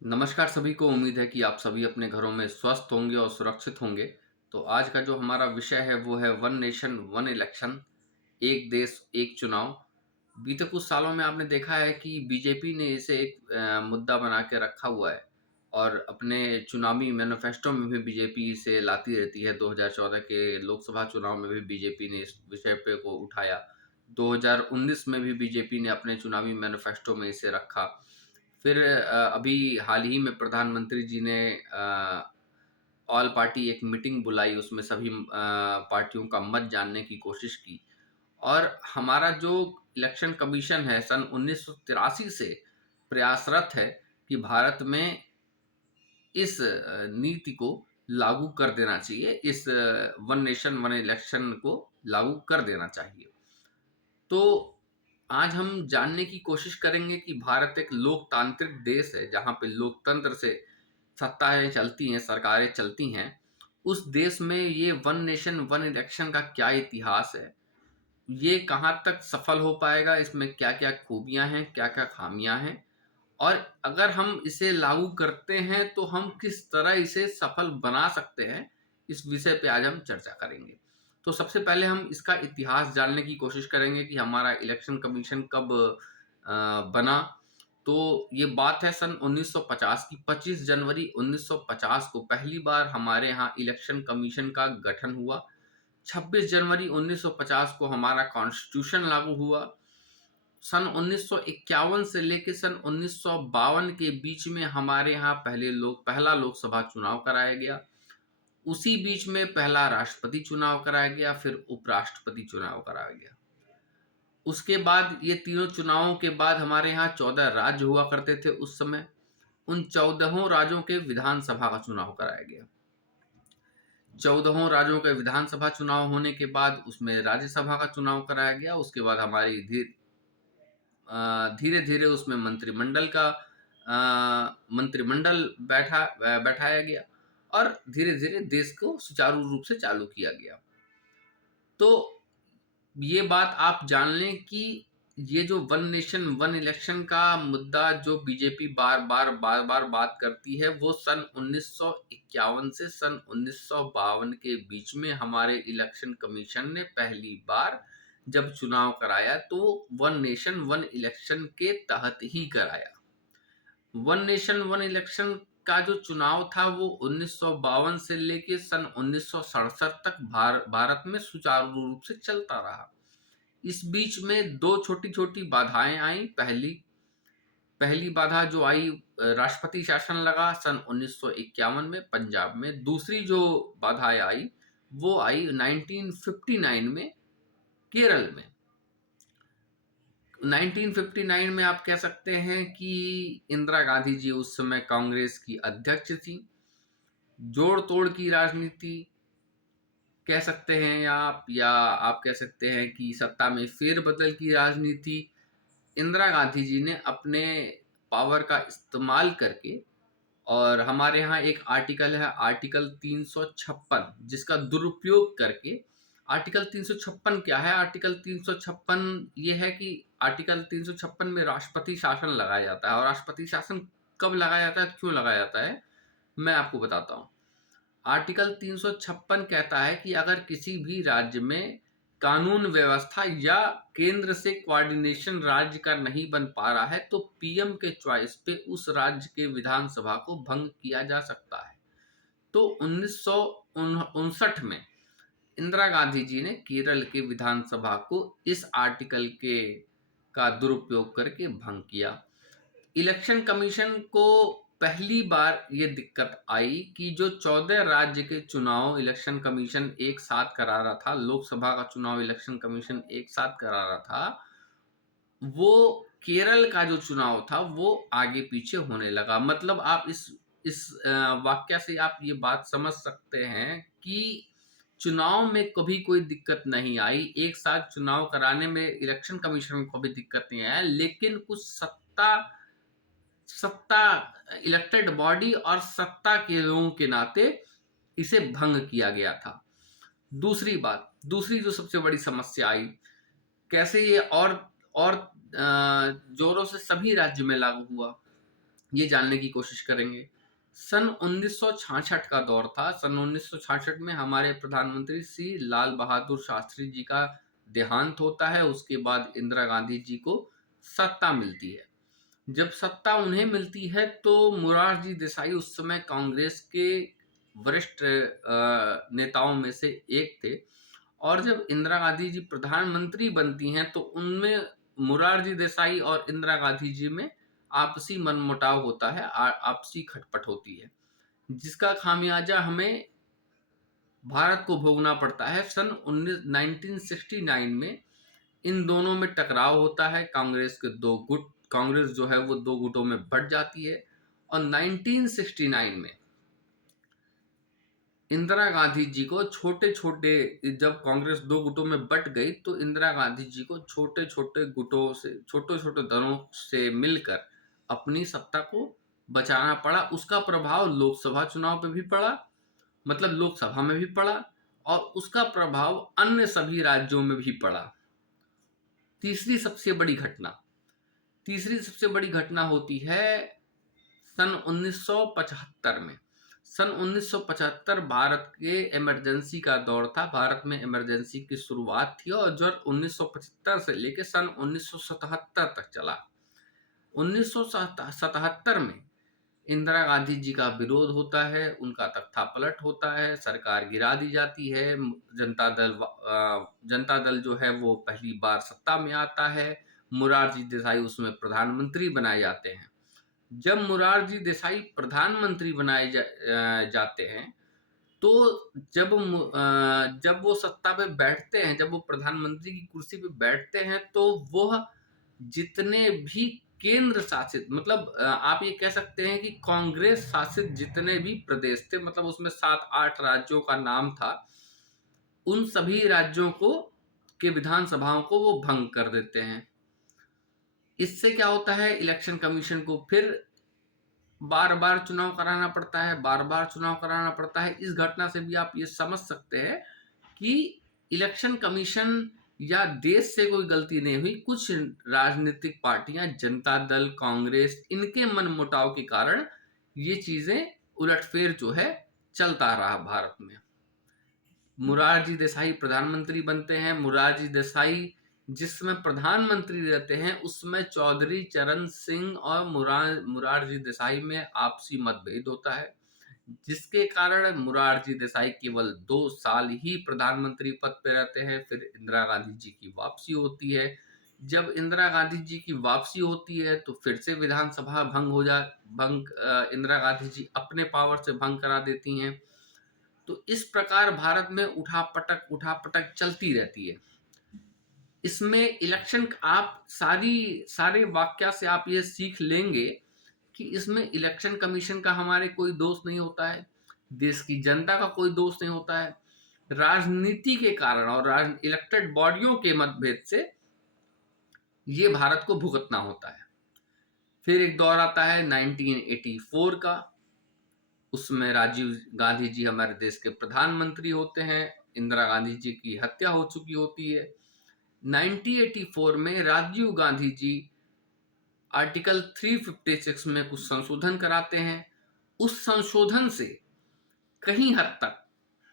नमस्कार सभी को। उम्मीद है कि आप सभी अपने घरों में स्वस्थ होंगे और सुरक्षित होंगे। तो आज का जो हमारा विषय है वो है वन नेशन वन इलेक्शन, एक देश एक चुनाव। बीते कुछ सालों में आपने देखा है कि बीजेपी ने इसे एक मुद्दा बना के रखा हुआ है और अपने चुनावी मैनिफेस्टो में भी बीजेपी इसे लाती रहती है। 2014 के लोकसभा चुनाव में भी बीजेपी ने इस विषय पे को उठाया। 2019 में भी बीजेपी ने अपने चुनावी मैनिफेस्टो में इसे रखा। फिर अभी हाल ही में प्रधानमंत्री जी ने ऑल पार्टी एक मीटिंग बुलाई, उसमें सभी पार्टियों का मत जानने की कोशिश की। और हमारा जो इलेक्शन कमीशन है सन 1983 से प्रयासरत है कि भारत में इस नीति को लागू कर देना चाहिए, इस वन नेशन वन इलेक्शन को लागू कर देना चाहिए। तो आज हम जानने की कोशिश करेंगे कि भारत एक लोकतांत्रिक देश है जहाँ पे लोकतंत्र से सत्ताएं चलती हैं, सरकारें चलती हैं। उस देश में ये वन नेशन वन इलेक्शन का क्या इतिहास है, ये कहाँ तक सफल हो पाएगा, इसमें क्या क्या खूबियां हैं, क्या क्या खामियां हैं, और अगर हम इसे लागू करते हैं तो हम किस तरह इसे सफल बना सकते हैं, इस विषय पे आज हम चर्चा करेंगे। तो सबसे पहले हम इसका इतिहास जानने की कोशिश करेंगे कि हमारा इलेक्शन कमीशन कब बना। तो ये बात है सन 1950 की। 25 जनवरी 1950 को पहली बार हमारे यहाँ इलेक्शन कमीशन का गठन हुआ। 26 जनवरी 1950 को हमारा कॉन्स्टिट्यूशन लागू हुआ। सन 1951 से लेकर सन 1952 के बीच में हमारे यहाँ पहला लोकसभा चुनाव कराया गया। उसी बीच में पहला राष्ट्रपति चुनाव कराया गया, फिर उपराष्ट्रपति चुनाव कराया गया। उसके बाद ये तीनों चुनावों के बाद हमारे यहाँ 14 राज्य हुआ करते थे उस समय। उन 14 राज्यों के विधानसभा का चुनाव कराया गया। 14 राज्यों के विधानसभा चुनाव होने के बाद उसमें राज्यसभा का चुनाव कराया गया। उसके बाद हमारी धीरे धीरे उसमें मंत्रिमंडल बैठाया गया और धीरे धीरे देश को सुचारू रूप से चालू किया गया। तो ये बात आप जान लें कि ये जो वन नेशन वन इलेक्शन का मुद्दा जो बीजेपी बार बार बात करती है, वो सन 1951 से सन 1952 के बीच में हमारे इलेक्शन कमीशन ने पहली बार जब चुनाव कराया तो वन नेशन वन इलेक्शन के तहत ही कराया। वन नेशन वन इलेक्शन का जो चुनाव था वो 1952 से लेके सन 1967 तक भारत में सुचारू रूप से चलता रहा। इस बीच में दो छोटी छोटी बाधाएं आई। पहली बाधा जो आई, राष्ट्रपति शासन लगा सन 1951 में पंजाब में। दूसरी जो बाधाएं आई वो आई 1959 में केरल में। 1959 में आप कह सकते हैं कि इंदिरा गांधी जी उस समय कांग्रेस की अध्यक्ष थी। जोड़ तोड़ की राजनीति कह सकते हैं या आप कह सकते हैं कि सत्ता में फेरबदल की राजनीति इंदिरा गांधी जी ने अपने पावर का इस्तेमाल करके, और हमारे यहाँ एक आर्टिकल है आर्टिकल 356 जिसका दुरुपयोग करके। आर्टिकल 356 क्या है? आर्टिकल 356 ये है कि आर्टिकल 356 में राष्ट्रपति शासन लगाया जाता है। और राष्ट्रपति शासन कब लगाया जाता है, क्यों लगाया जाता है, मैं आपको बताता हूँ। आर्टिकल 356 कहता है कि अगर किसी भी राज्य में कानून व्यवस्था या केंद्र से कोऑर्डिनेशन राज्य का नहीं बन पा रहा है तो पीएम के चॉइस पे उस राज्य के विधानसभा को भंग किया जा सकता है। तो 1959 में इंदिरा गांधी जी ने केरल के विधानसभा को इस आर्टिकल के का दुरुपयोग करके भंग किया। इलेक्शन कमीशन को पहली बार ये दिक्कत आई कि जो 14 राज्य के चुनाव इलेक्शन कमीशन एक साथ करा रहा था, लोकसभा का चुनाव इलेक्शन कमीशन एक साथ करा रहा था, वो केरल का जो चुनाव था वो आगे पीछे होने लगा। मतलब आप इस वाक्य से आप ये बात समझ सकते हैं कि चुनाव में कभी कोई दिक्कत नहीं आई, एक साथ चुनाव कराने में इलेक्शन कमीशन को कभी दिक्कत नहीं आया, लेकिन कुछ सत्ता इलेक्टेड बॉडी और सत्ता के लोगों के नाते इसे भंग किया गया था। दूसरी जो सबसे बड़ी समस्या आई, कैसे ये और जोरों से सभी राज्य में लागू हुआ। ये जानने की कोशिश करेंगे। सन 1966 का दौर था। सन 1966 में हमारे प्रधानमंत्री श्री लाल बहादुर शास्त्री जी का देहांत होता है। उसके बाद इंदिरा गांधी जी को सत्ता मिलती है। जब सत्ता उन्हें मिलती है तो मोरारजी देसाई उस समय कांग्रेस के वरिष्ठ नेताओं में से एक थे। और जब इंदिरा गांधी जी प्रधानमंत्री बनती हैं तो उनमें मोरारजी देसाई और इंदिरा गांधी जी में आपसी मनमुटाव होता है, आपसी खटपट होती है, जिसका खामियाजा हमें भारत को भोगना पड़ता है। सन 1969 में इन दोनों में टकराव होता है। कांग्रेस जो है वो दो गुटों में बंट जाती है। और 1969 में इंदिरा गांधी जी को छोटे छोटे, जब कांग्रेस दो गुटों में बट गई तो इंदिरा गांधी जी को छोटे छोटे गुटों से, छोटे छोटे दलों से मिलकर अपनी सत्ता को बचाना पड़ा। उसका प्रभाव लोकसभा चुनाव पे भी पड़ा, मतलब लोकसभा में भी पड़ा, और उसका प्रभाव अन्य सभी राज्यों में भी पड़ा। तीसरी सबसे बड़ी घटना तीसरी सबसे बड़ी घटना होती है सन 1975 में। सन 1975 भारत के इमरजेंसी का दौर था। भारत में इमरजेंसी की शुरुआत थी और जो 1975 से लेकर सन 1977 तक चला। 1977 में इंदिरा गांधी जी का विरोध होता है, उनका तख्तापलट होता है, सरकार गिरा दी जाती है। जनता दल जो है वो पहली बार सत्ता में आता है। मोरारजी देसाई उसमें प्रधानमंत्री बनाए जाते हैं। जब मोरारजी देसाई प्रधानमंत्री जाते हैं तो जब वो सत्ता पे बैठते हैं, जब वो प्रधानमंत्री की कुर्सी पे बैठते हैं तो वह जितने भी केंद्र शासित, मतलब आप ये कह सकते हैं कि कांग्रेस शासित जितने भी प्रदेश थे, मतलब उसमें 7-8 राज्यों का नाम था, उन सभी राज्यों को के विधानसभाओं को वो भंग कर देते हैं। इससे क्या होता है, इलेक्शन कमीशन को फिर बार बार चुनाव कराना पड़ता है, बार बार चुनाव कराना पड़ता है। इस घटना से भी आप ये समझ सकते हैं कि इलेक्शन कमीशन या देश से कोई गलती नहीं हुई, कुछ राजनीतिक पार्टियां, जनता दल, कांग्रेस, इनके मनमुटाव के कारण ये चीजें उलटफेर जो है चलता रहा भारत में। मोरारजी देसाई प्रधानमंत्री बनते हैं। मोरारजी देसाई जिसमें प्रधानमंत्री रहते हैं उसमें चौधरी चरण सिंह और मोरारजी देसाई में आपसी मतभेद होता है, जिसके कारण मोरारजी देसाई केवल 2 साल ही प्रधानमंत्री पद पे रहते हैं। फिर इंदिरा गांधी जी की वापसी होती है। जब इंदिरा गांधी जी की वापसी होती है तो फिर से विधानसभा इंदिरा गांधी जी अपने पावर से भंग करा देती हैं। तो इस प्रकार भारत में उठापटक चलती रहती है। इसमें इलेक्शन, आप सारे वाक्या से आप ये सीख लेंगे कि इसमें इलेक्शन कमीशन का हमारे कोई दोष नहीं होता है, देश की जनता का कोई दोष नहीं होता है। राजनीति के कारण और इलेक्टेड बॉडियों के मतभेद से ये भारत को भुगतना होता है। फिर एक दौर आता है 1984 का। उसमें राजीव गांधी जी हमारे देश के प्रधानमंत्री होते हैं। इंदिरा गांधी जी की हत्या हो चुकी होती है। 1984 में राजीव गांधी जी आर्टिकल 356 में कुछ संशोधन कराते हैं। उस संशोधन से कहीं हद तक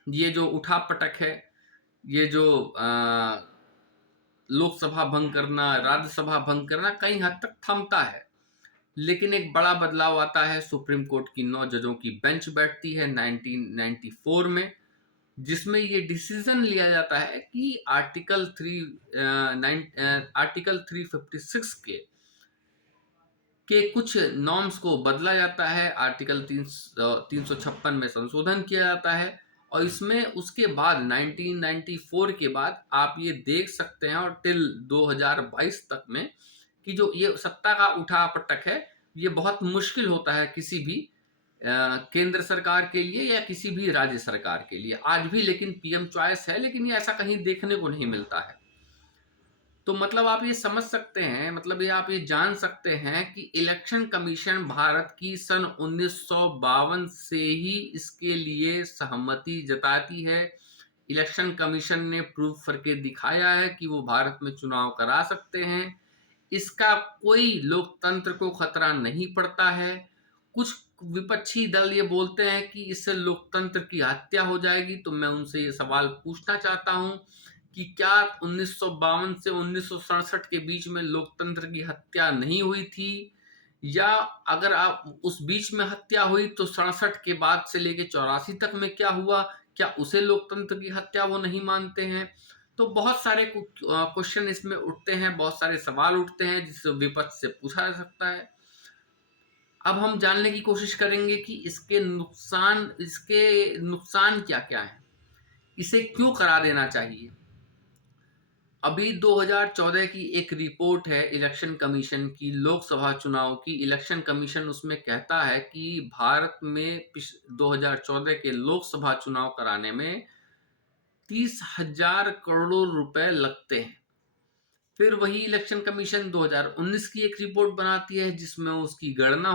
ये जो उठापटक है, ये जो लोकसभा भंग करना, राज्यसभा भंग करना, कहीं हद तक थमता है। लेकिन एक बड़ा बदलाव आता है। सुप्रीम कोर्ट की 9 जजों की बेंच बैठती है 1994 में, जिसमें ये डिसीजन लिया जाता है कि आर्टिकल 356 के कुछ नॉर्म्स को बदला जाता है। आर्टिकल 356 में संशोधन किया जाता है। और इसमें उसके बाद 1994 के बाद आप ये देख सकते हैं, और टिल 2022 तक में, कि जो ये सत्ता का उठापटक है ये बहुत मुश्किल होता है किसी भी केंद्र सरकार के लिए या किसी भी राज्य सरकार के लिए आज भी। लेकिन पीएम चॉइस है, लेकिन ये ऐसा कहीं देखने को नहीं मिलता है। तो मतलब आप ये समझ सकते हैं, मतलब ये आप ये जान सकते हैं कि इलेक्शन कमीशन भारत की सन 1952 से ही इसके लिए सहमति जताती है। इलेक्शन कमीशन ने प्रूफ करके दिखाया है कि वो भारत में चुनाव करा सकते हैं। इसका कोई लोकतंत्र को खतरा नहीं पड़ता है। कुछ विपक्षी दल ये बोलते हैं कि इससे लोकतंत्र की हत्या हो जाएगी, तो मैं उनसे ये सवाल पूछना चाहता हूं कि क्या 1952 से 1967 के बीच में लोकतंत्र की हत्या नहीं हुई थी, या अगर आप उस बीच में हत्या हुई तो 67 के बाद से लेके 84 तक में क्या हुआ, क्या उसे लोकतंत्र की हत्या वो नहीं मानते हैं। तो बहुत सारे क्वेश्चन इसमें उठते हैं, बहुत सारे सवाल उठते हैं जिससे विपक्ष से पूछा जा सकता है। अब हम जानने की कोशिश करेंगे कि इसके नुकसान क्या क्या है, इसे क्यों करा देना चाहिए। अभी 2014 की एक रिपोर्ट है इलेक्शन कमीशन की, लोकसभा चुनाव की। इलेक्शन कमीशन उसमें कहता है कि भारत में 2014 के लोकसभा चुनाव कराने में 30,000 करोड़ रुपए लगते हैं। फिर वही इलेक्शन कमीशन 2019 की एक रिपोर्ट बनाती है जिसमें उसकी गणना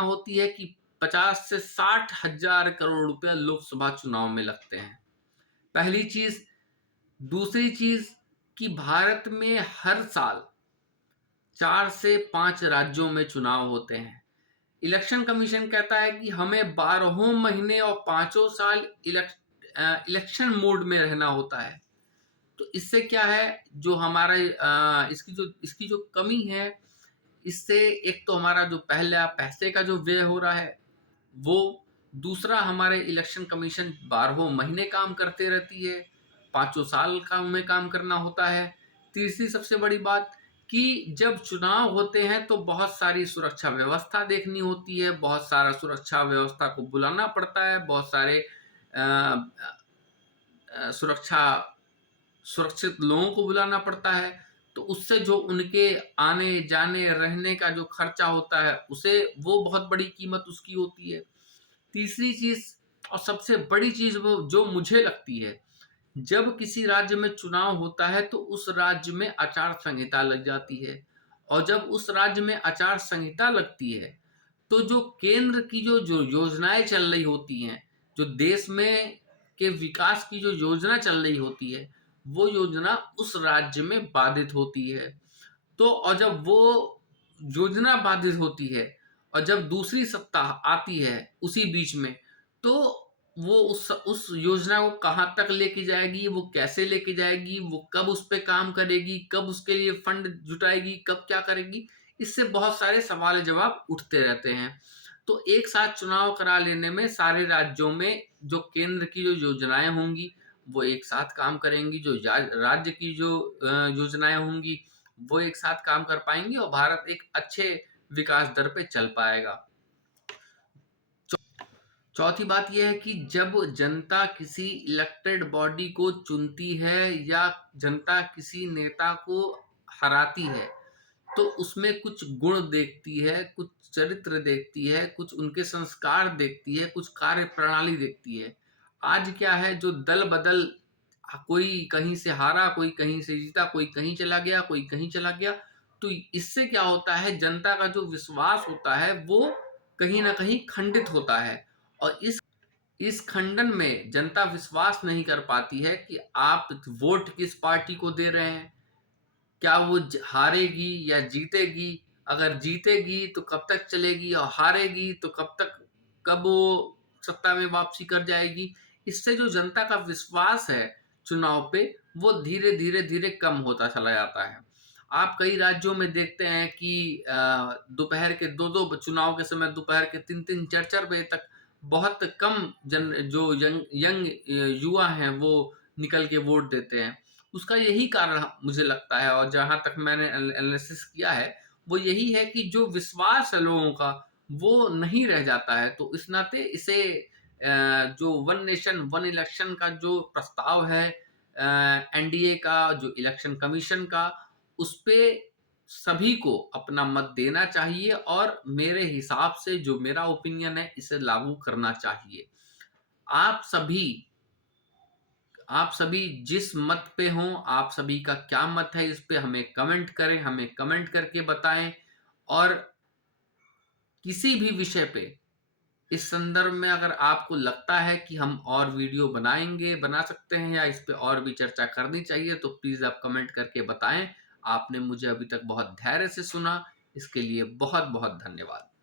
होती है कि 50 से 60,000 करोड़ रुपए लोकसभा चुनाव में लगते हैं। पहली चीज। दूसरी चीज कि भारत में हर साल 4 से 5 राज्यों में चुनाव होते हैं। इलेक्शन कमीशन कहता है कि हमें 12 महीने और 5 साल इलेक्शन मोड में रहना होता है। तो इससे क्या है, जो हमारा इसकी जो कमी है, इससे एक तो हमारा जो पहला पैसे का जो व्यय हो रहा है वो, दूसरा हमारे इलेक्शन कमीशन 12 महीने काम करते रहती है, 5 साल का उन्हें काम करना होता है। तीसरी सबसे बड़ी बात कि जब चुनाव होते हैं तो बहुत सारी सुरक्षा व्यवस्था देखनी होती है, बहुत सारा सुरक्षा व्यवस्था को बुलाना पड़ता है, बहुत सारे सुरक्षित लोगों को बुलाना पड़ता है। तो उससे जो उनके आने जाने रहने का जो खर्चा होता है उसे, वो बहुत बड़ी कीमत उसकी होती है। तीसरी चीज और सबसे बड़ी चीज वो जो मुझे लगती है, जब किसी राज्य में चुनाव होता है तो उस राज्य में आचार संहिता लग जाती है, और जब उस राज्य में आचार संहिता लगती है तो जो केंद्र की जो योजनाएं चल रही होती हैं, जो देश में के विकास की जो योजना चल रही होती है, वो योजना उस राज्य में बाधित होती है। तो और जब वो योजना बाधित होती है और जब दूसरी सत्ता आती है उसी बीच में, तो वो उस योजना को कहाँ तक लेके जाएगी, वो कैसे लेके जाएगी, वो कब उस पे काम करेगी, कब उसके लिए फंड जुटाएगी, कब क्या करेगी, इससे बहुत सारे सवाल जवाब उठते रहते हैं। तो एक साथ चुनाव करा लेने में सारे राज्यों में जो केंद्र की जो योजनाएं होंगी वो एक साथ काम करेंगी, जो राज्य की जो योजनाएं होंगी वो एक साथ काम कर पाएंगी, और भारत एक अच्छे विकास दर पे चल पाएगा। चौथी बात यह है कि जब जनता किसी इलेक्टेड बॉडी को चुनती है या जनता किसी नेता को हराती है, तो उसमें कुछ गुण देखती है, कुछ चरित्र देखती है, कुछ उनके संस्कार देखती है, कुछ कार्य प्रणाली देखती है। आज क्या है, जो दल बदल, कोई कहीं से हारा, कोई कहीं से जीता, कोई कहीं चला गया, कोई कहीं चला गया, तो इससे क्या होता है, जनता का जो विश्वास होता है वो कहीं ना कहीं खंडित होता है। और इस खंडन में जनता विश्वास नहीं कर पाती है कि आप वोट किस पार्टी को दे रहे हैं, क्या वो हारेगी या जीतेगी, अगर जीतेगी तो कब तक चलेगी, और हारेगी तो कब वो सत्ता में वापसी कर जाएगी। इससे जो जनता का विश्वास है चुनाव पे, वो धीरे धीरे धीरे कम होता चला जाता है। आप कई राज्यों में देखते हैं कि दोपहर के दो चुनाव के समय दोपहर के 3-3 4-4 बजे तक बहुत कम जो यंग युवा हैं वो निकल के वोट देते हैं। उसका यही कारण मुझे लगता है, और जहां तक मैंने एनालिसिस किया है वो यही है कि जो विश्वास है लोगों का वो नहीं रह जाता है। तो इस नाते इसे जो वन नेशन वन इलेक्शन का जो प्रस्ताव है एनडीए का, जो इलेक्शन कमीशन का, उस पे सभी को अपना मत देना चाहिए, और मेरे हिसाब से जो मेरा ओपिनियन है इसे लागू करना चाहिए। आप सभी आप सभी जिस मत पे हों, आप सभी का क्या मत है इस पे हमें कमेंट करें, हमें कमेंट करके बताएं। और किसी भी विषय पे इस संदर्भ में अगर आपको लगता है कि हम और वीडियो बना सकते हैं, या इस पे और भी चर्चा करनी चाहिए, तो प्लीज आप कमेंट करके बताएं। आपने मुझे अभी तक बहुत धैर्य से सुना, इसके लिए बहुत-बहुत धन्यवाद।